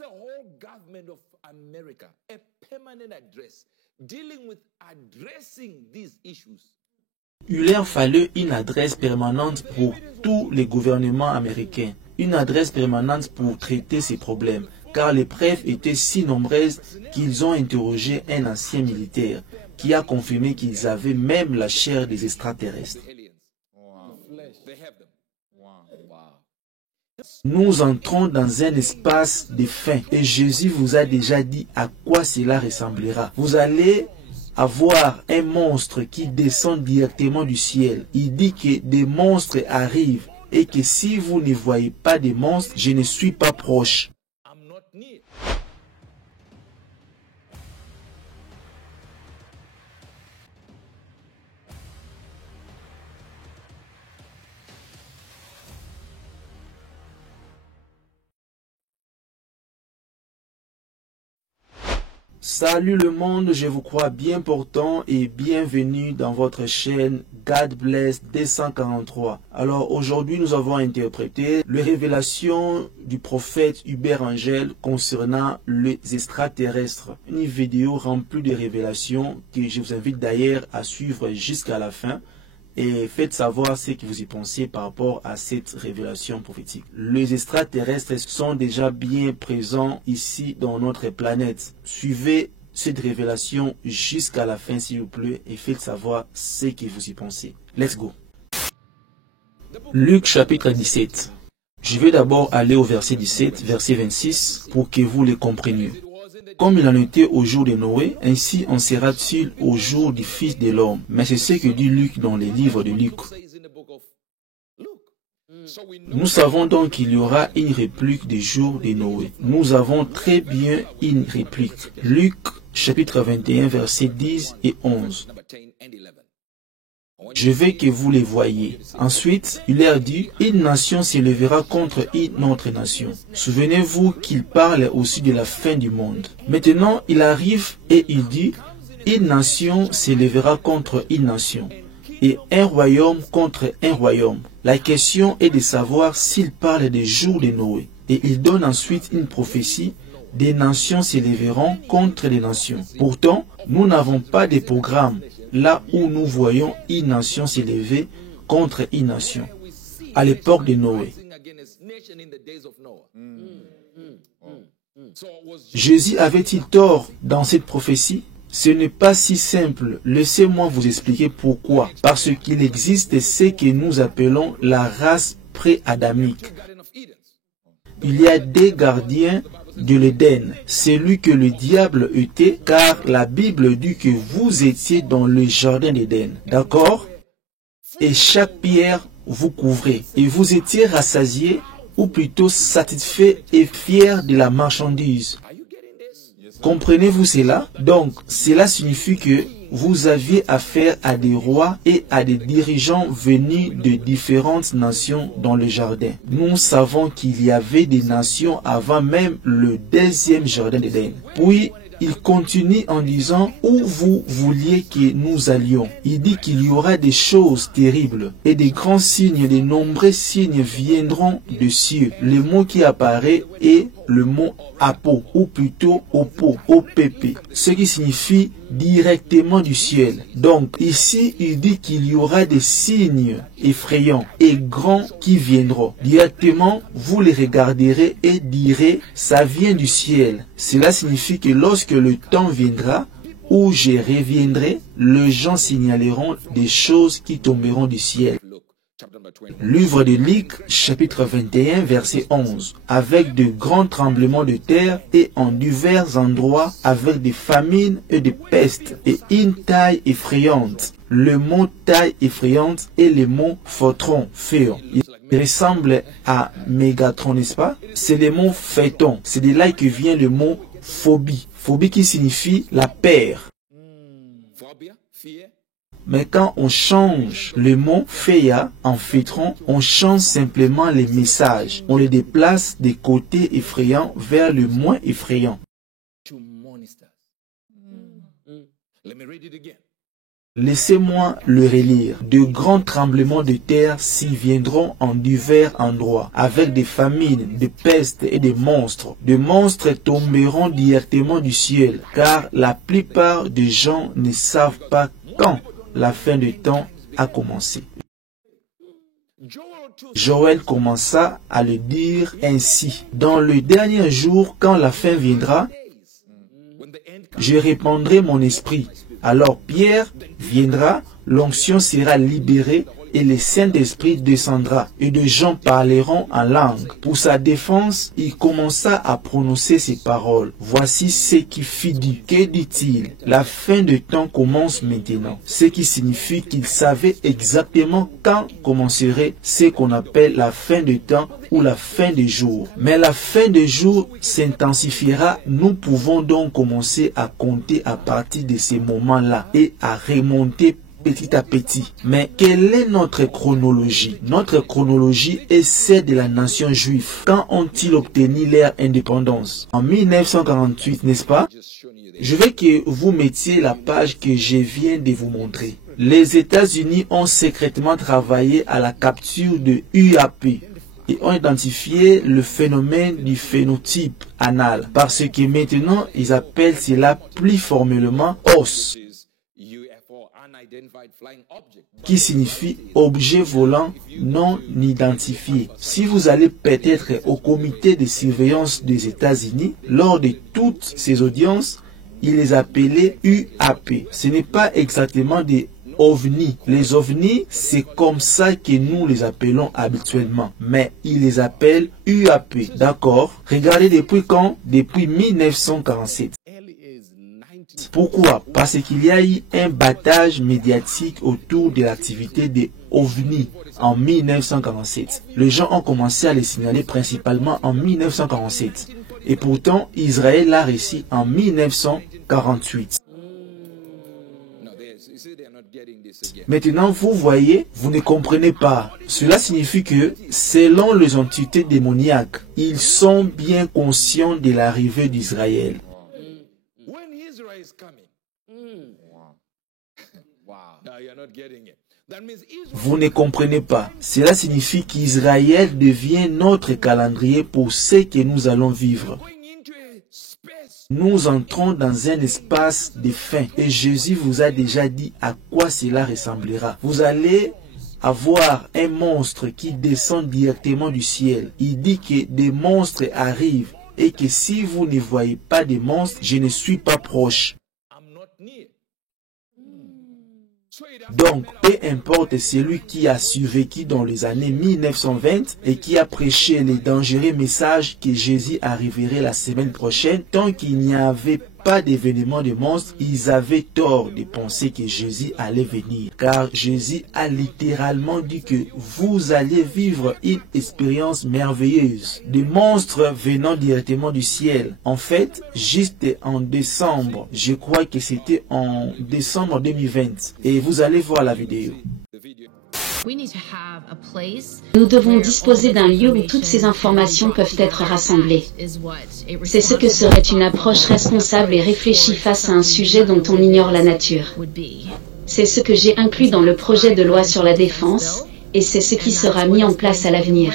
a whole government of America a permanent address dealing with addressing these issues? Il leur fallait une adresse permanente pour tous les gouvernements américains, une adresse permanente pour traiter ces problèmes, car les preuves étaient si nombreuses qu'ils ont interrogé un ancien militaire qui a confirmé qu'ils avaient même la chair des extraterrestres. Nous entrons dans un espace de fin et Jésus vous a déjà dit à quoi cela ressemblera. Vous allez avoir un monstre qui descend directement du ciel. Il dit que des monstres arrivent et que si vous ne voyez pas des monstres, je ne suis pas proche. Salut le monde, je vous crois bien portant et bienvenue dans votre chaîne God Bless 243. Alors aujourd'hui nous avons interprété les révélations du prophète Hubert Angel concernant les extraterrestres. Une vidéo remplie de révélations que je vous invite d'ailleurs à suivre jusqu'à la fin. Et faites savoir ce que vous y pensez par rapport à cette révélation prophétique. Les extraterrestres sont déjà bien présents ici dans notre planète. Suivez cette révélation jusqu'à la fin s'il vous plaît et faites savoir ce que vous y pensez. Let's go. Luc chapitre 17. Je vais d'abord aller au verset 17, verset 26 pour que vous le compreniez. Comme il en était au jour de Noé, ainsi en sera-t-il au jour du Fils de l'homme. Mais c'est ce que dit Luc dans les livres de Luc. Nous savons donc qu'il y aura une réplique des jours de Noé. Nous avons très bien une réplique. Luc chapitre 21, versets 10 et 11. Je veux que vous les voyiez. Ensuite, il leur dit, une nation s'élèvera contre une autre nation. Souvenez-vous qu'il parle aussi de la fin du monde. Maintenant, il arrive et il dit, une nation s'élèvera contre une nation et un royaume contre un royaume. La question est de savoir s'il parle des jours de Noé. Et il donne ensuite une prophétie. Des nations s'élèveront contre les nations. Pourtant, nous n'avons pas de programme là où nous voyons une nation s'élever contre une nation. À l'époque de Noé. Jésus avait-il tort dans cette prophétie? Ce n'est pas si simple. Laissez-moi vous expliquer pourquoi. Parce qu'il existe ce que nous appelons la race pré-adamique. Il y a des gardiens de l'Éden, celui que le diable était, car la Bible dit que vous étiez dans le jardin d'Éden. D'accord? Et chaque pierre vous couvrait. Et vous étiez rassasiés, ou plutôt satisfaits et fiers de la marchandise. Comprenez-vous cela? Donc, cela signifie que vous aviez affaire à des rois et à des dirigeants venus de différentes nations dans le jardin. Nous savons qu'il y avait des nations avant même le deuxième jardin d'Éden. Puis, il continue en disant où vous vouliez que nous allions. Il dit qu'il y aura des choses terribles et des grands signes, de nombreux signes viendront des cieux. Le mot qui apparaît est le mot apo, ou plutôt opo, OPP, ce qui signifie directement du ciel. Donc ici, il dit qu'il y aura des signes effrayants et grands qui viendront. Directement, vous les regarderez et direz, ça vient du ciel. Cela signifie que lorsque le temps viendra, où je reviendrai, les gens signaleront des choses qui tomberont du ciel. Livre de Luc, chapitre 21, verset 11. Avec de grands tremblements de terre et en divers endroits, avec des famines et des pestes, et une taille effrayante. Le mot taille effrayante est le mot photron, féon. Il ressemble à Mégatron, n'est-ce pas? C'est le mot phéton. C'est de là que vient le mot phobie. Phobie qui signifie la peur. Mais quand on change le mot Féa en phétron, on change simplement les messages. On les déplace des côtés effrayants vers le moins effrayant. Laissez-moi le relire. De grands tremblements de terre s'y viendront en divers endroits, avec des famines, des pestes et des monstres. Des monstres tomberont directement du ciel, car la plupart des gens ne savent pas quand la fin du temps a commencé. Joël commença à le dire ainsi. Dans le dernier jour, quand la fin viendra, je répandrai mon esprit. Alors Pierre viendra, l'onction sera libérée et le Saint-Esprit descendra et des gens parleront en langue. Pour sa défense, il commença à prononcer ces paroles. Voici ce qui fut dit. Que dit-il? La fin de temps commence maintenant. Ce qui signifie qu'il savait exactement quand commencerait ce qu'on appelle la fin de temps ou la fin des jours. Mais la fin des jours s'intensifiera. Nous pouvons donc commencer à compter à partir de ces moments-là et à remonter petit à petit. Mais quelle est notre chronologie? Notre chronologie est celle de la nation juive. Quand ont-ils obtenu leur indépendance? En 1948, n'est-ce pas? Je veux que vous mettiez la page que je viens de vous montrer. Les États-Unis ont secrètement travaillé à la capture de UAP et ont identifié le phénomène du phénotype anal, parce que maintenant ils appellent cela plus formellement OS, qui signifie objet volant non identifié. Si vous allez peut-être au comité de surveillance des États-Unis, lors de toutes ces audiences, ils les appelaient UAP. Ce n'est pas exactement des ovnis. Les ovnis, c'est comme ça que nous les appelons habituellement. Mais ils les appellent UAP. D'accord? Regardez depuis quand? Depuis 1947. Pourquoi? Parce qu'il y a eu un battage médiatique autour de l'activité des ovnis en 1947. Les gens ont commencé à les signaler principalement en 1947. Et pourtant, Israël l'a réussi en 1948. Maintenant, vous voyez, vous ne comprenez pas. Cela signifie que, selon les entités démoniaques, ils sont bien conscients de l'arrivée d'Israël. Vous ne comprenez pas. Cela signifie qu'Israël devient notre calendrier pour ce que nous allons vivre. Nous entrons dans un espace de fin et Jésus vous a déjà dit à quoi cela ressemblera. Vous allez avoir un monstre qui descend directement du ciel. Il dit que des monstres arrivent et que si vous ne voyez pas de monstres, je ne suis pas proche. Donc, peu importe celui qui a survécu dans les années 1920 et qui a prêché les dangereux messages que Jésus arriverait la semaine prochaine, tant qu'il n'y avait pas d'événement de monstres, ils avaient tort de penser que Jésus allait venir. Car Jésus a littéralement dit que vous allez vivre une expérience merveilleuse. Des monstres venant directement du ciel. En fait, juste en décembre, je crois que c'était en décembre 2020. Et vous allez voir la vidéo. Nous devons disposer d'un lieu où toutes ces informations peuvent être rassemblées. C'est ce que serait une approche responsable et réfléchie face à un sujet dont on ignore la nature. C'est ce que j'ai inclus dans le projet de loi sur la défense, et c'est ce qui sera mis en place à l'avenir.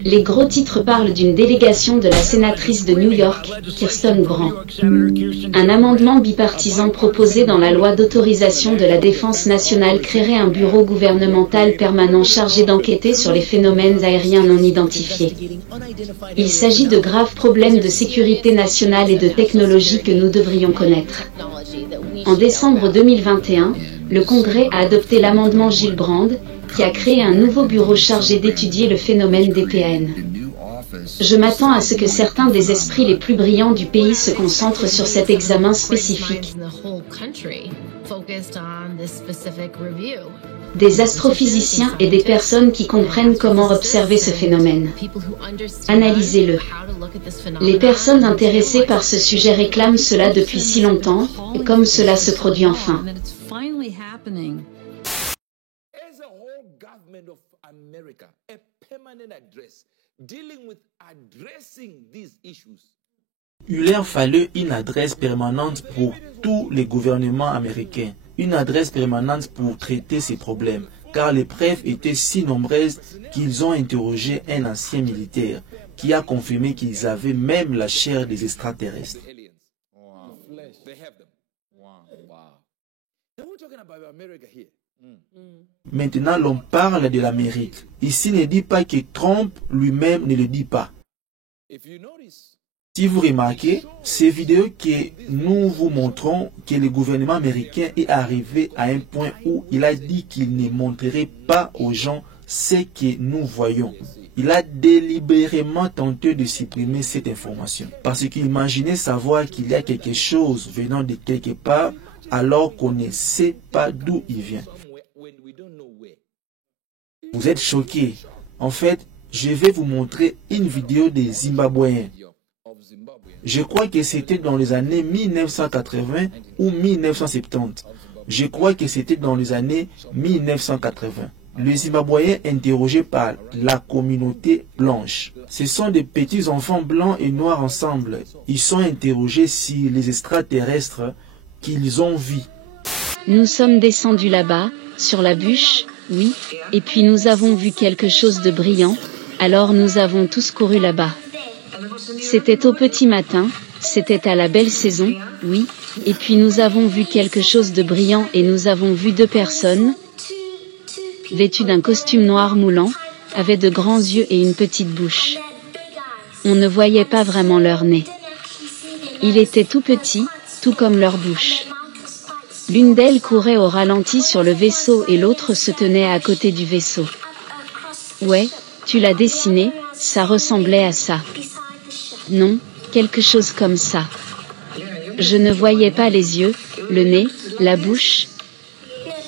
Les gros titres parlent d'une délégation de la sénatrice de New York, Kirsten Grant. Un amendement bipartisan proposé dans la loi d'autorisation de la défense nationale créerait un bureau gouvernemental permanent chargé d'enquêter sur les phénomènes aériens non identifiés. Il s'agit de graves problèmes de sécurité nationale et de technologie que nous devrions connaître. En décembre 2021, le Congrès a adopté l'amendement Gillibrand, qui a créé un nouveau bureau chargé d'étudier le phénomène des PAN. Je m'attends à ce que certains des esprits les plus brillants du pays se concentrent sur cet examen spécifique. Des astrophysiciens et des personnes qui comprennent comment observer ce phénomène. Analysez-le. Les personnes intéressées par ce sujet réclament cela depuis si longtemps, et comme cela se produit enfin. Il leur fallait une adresse permanente pour tous les gouvernements américains. une adresse permanente pour traiter ces problèmes, car les preuves étaient si nombreuses qu'ils ont interrogé un ancien militaire qui a confirmé qu'ils avaient même la chair des extraterrestres. Maintenant, l'on parle de l'Amérique. Ici, ne dit pas que Trump lui-même ne le dit pas. Si vous remarquez, ces vidéos que nous vous montrons que le gouvernement américain est arrivé à un point où il a dit qu'il ne montrerait pas aux gens ce que nous voyons. Il a délibérément tenté de supprimer cette information parce qu'il imaginait savoir qu'il y a quelque chose venant de quelque part alors qu'on ne sait pas d'où il vient. Vous êtes choqués. En fait, je vais vous montrer une vidéo des Zimbabwéens. Je crois que c'était dans les années 1980 ou 1970. Je crois que c'était dans les années 1980. Les Zimbabwéens interrogés par la communauté blanche. Ce sont des petits enfants blancs et noirs ensemble. Ils sont interrogés sur les extraterrestres qu'ils ont vus. Nous sommes descendus là-bas, sur la bûche, oui, et puis nous avons vu quelque chose de brillant, alors nous avons tous couru là-bas. C'était au petit matin, c'était à la belle saison, oui, et puis nous avons vu quelque chose de brillant et nous avons vu deux personnes, vêtues d'un costume noir moulant, avaient de grands yeux et une petite bouche. On ne voyait pas vraiment leur nez. Il était tout petit, tout comme leur bouche. L'une d'elles courait au ralenti sur le vaisseau et l'autre se tenait à côté du vaisseau. Ouais, tu l'as dessiné, ça ressemblait à ça. Non, quelque chose comme ça. Je ne voyais pas les yeux, le nez, la bouche.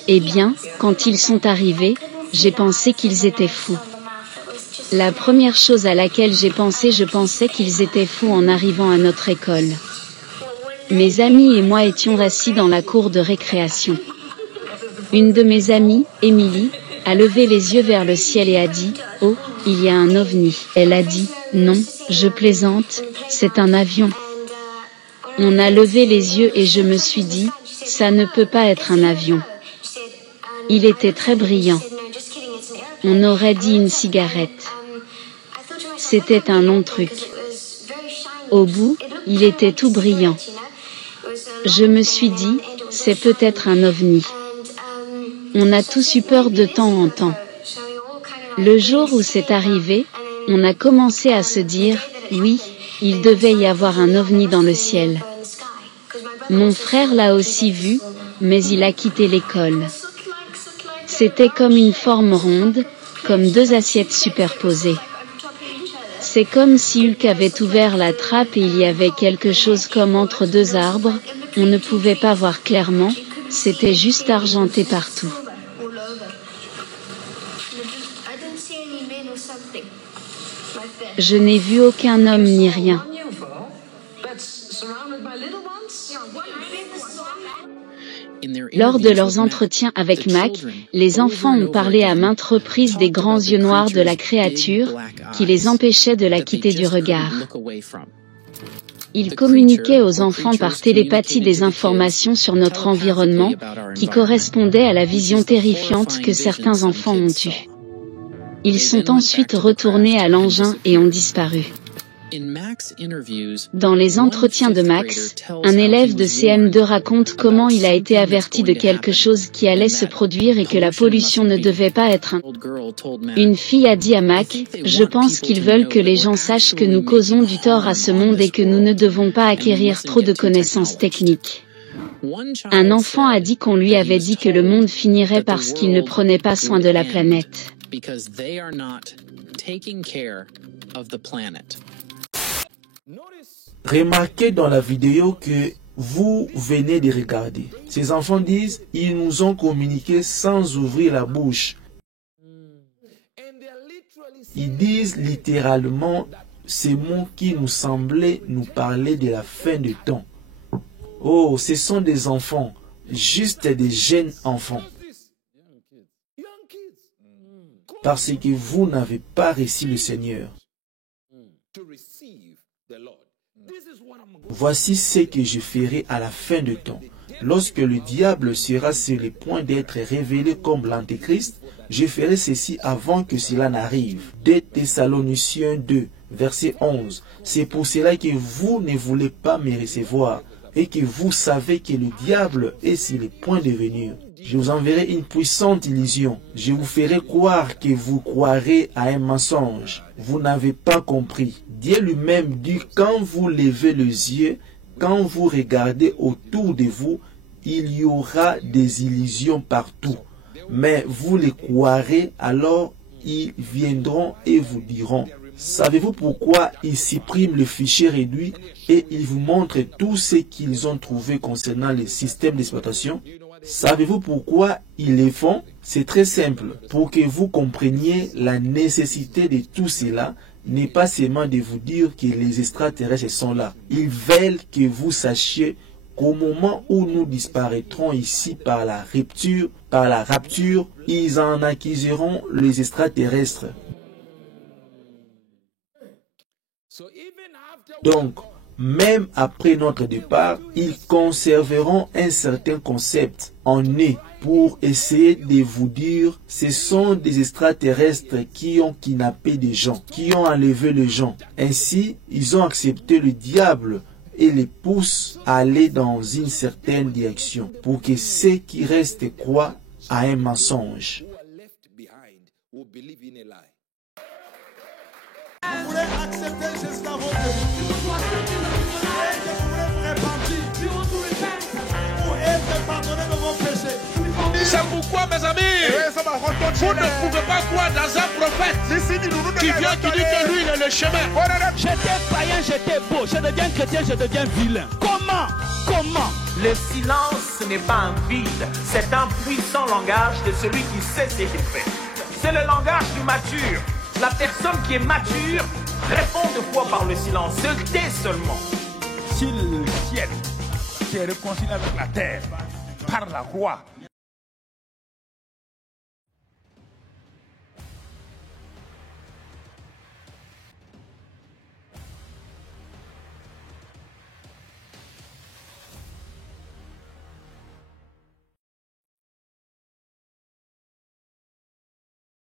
Eh bien, quand ils sont arrivés, j'ai pensé qu'ils étaient fous. La première chose à laquelle je pensais qu'ils étaient fous en arrivant à notre école. Mes amis et moi étions assis dans la cour de récréation. Une de mes amies, Émilie, a levé les yeux vers le ciel et a dit « Oh, il y a un ovni ». Elle a dit « Non, je plaisante, c'est un avion ». On a levé les yeux et je me suis dit « Ça ne peut pas être un avion ». Il était très brillant. On aurait dit une cigarette. C'était un long truc. Au bout, il était tout brillant. Je me suis dit, c'est peut-être un ovni. On a tous eu peur de temps en temps. Le jour où c'est arrivé, on a commencé à se dire, oui, il devait y avoir un ovni dans le ciel. Mon frère l'a aussi vu, mais il a quitté l'école. C'était comme une forme ronde, comme deux assiettes superposées. C'est comme si Hulk avait ouvert la trappe et il y avait quelque chose comme entre deux arbres, on ne pouvait pas voir clairement, c'était juste argenté partout. Je n'ai vu aucun homme ni rien. Lors de leurs entretiens avec Mac, les enfants ont parlé à maintes reprises des grands yeux noirs de la créature, qui les empêchaient de la quitter du regard. Ils communiquaient aux enfants par télépathie des informations sur notre environnement, qui correspondaient à la vision terrifiante que certains enfants ont eue. Ils sont ensuite retournés à l'engin et ont disparu. Dans les entretiens de Max, un élève de CM2 raconte comment il a été averti de quelque chose qui allait se produire et que la pollution ne devait pas être un... Une fille a dit à Mac, « Je pense qu'ils veulent que les gens sachent que nous causons du tort à ce monde et que nous ne devons pas acquérir trop de connaissances techniques. » Un enfant a dit qu'on lui avait dit que le monde finirait parce qu'il ne prenait pas soin de la planète. Remarquez dans la vidéo que vous venez de regarder. Ces enfants disent, ils nous ont communiqué sans ouvrir la bouche. Ils disent littéralement ces mots qui nous semblaient nous parler de la fin du temps. Oh, ce sont des enfants, juste des jeunes enfants. Parce que vous n'avez pas reçu le Seigneur. Voici ce que je ferai à la fin de temps. Lorsque le diable sera sur le point d'être révélé comme l'Antéchrist, je ferai ceci avant que cela n'arrive. 2 Thessaloniciens 2, verset 11. C'est pour cela que vous ne voulez pas me recevoir et que vous savez que le diable est sur le point de venir. Je vous enverrai une puissante illusion. Je vous ferai croire que vous croirez à un mensonge. Vous n'avez pas compris. Dieu lui-même dit, quand vous levez les yeux, quand vous regardez autour de vous, il y aura des illusions partout. Mais vous les croirez, alors ils viendront et vous diront. Savez-vous pourquoi ils suppriment le fichier réduit et ils vous montrent tout ce qu'ils ont trouvé concernant les systèmes d'exploitation? Savez-vous pourquoi ils le font? C'est très simple. Pour que vous compreniez la nécessité de tout cela, n'est pas seulement de vous dire que les extraterrestres sont là. Ils veulent que vous sachiez qu'au moment où nous disparaîtrons ici par la rapture, ils en accuseront les extraterrestres. Donc, même après notre départ, ils conserveront un certain concept en eux pour essayer de vous dire ce sont des extraterrestres qui ont kidnappé des gens, qui ont enlevé les gens. Ainsi, ils ont accepté le diable et les poussent à aller dans une certaine direction pour que ceux qui restent croient à un mensonge. Vous voulez accepter jusqu'à votre vie. Je voudrais vous repentir. Pour être pardonné de vos péchés. C'est pourquoi, mes amis, vous ne pouvez pas croire dans un prophète qui vient, qui dit que lui, il est le chemin. J'étais païen, j'étais beau. Je deviens chrétien, je deviens vilain. Comment? Le silence n'est pas un vide, c'est un puissant langage de celui qui sait ce qu'il fait. C'est le langage du mature. La personne qui est mature répond deux fois par le silence, se tait seulement. Si le ciel qui est réconcilié avec la terre par la croix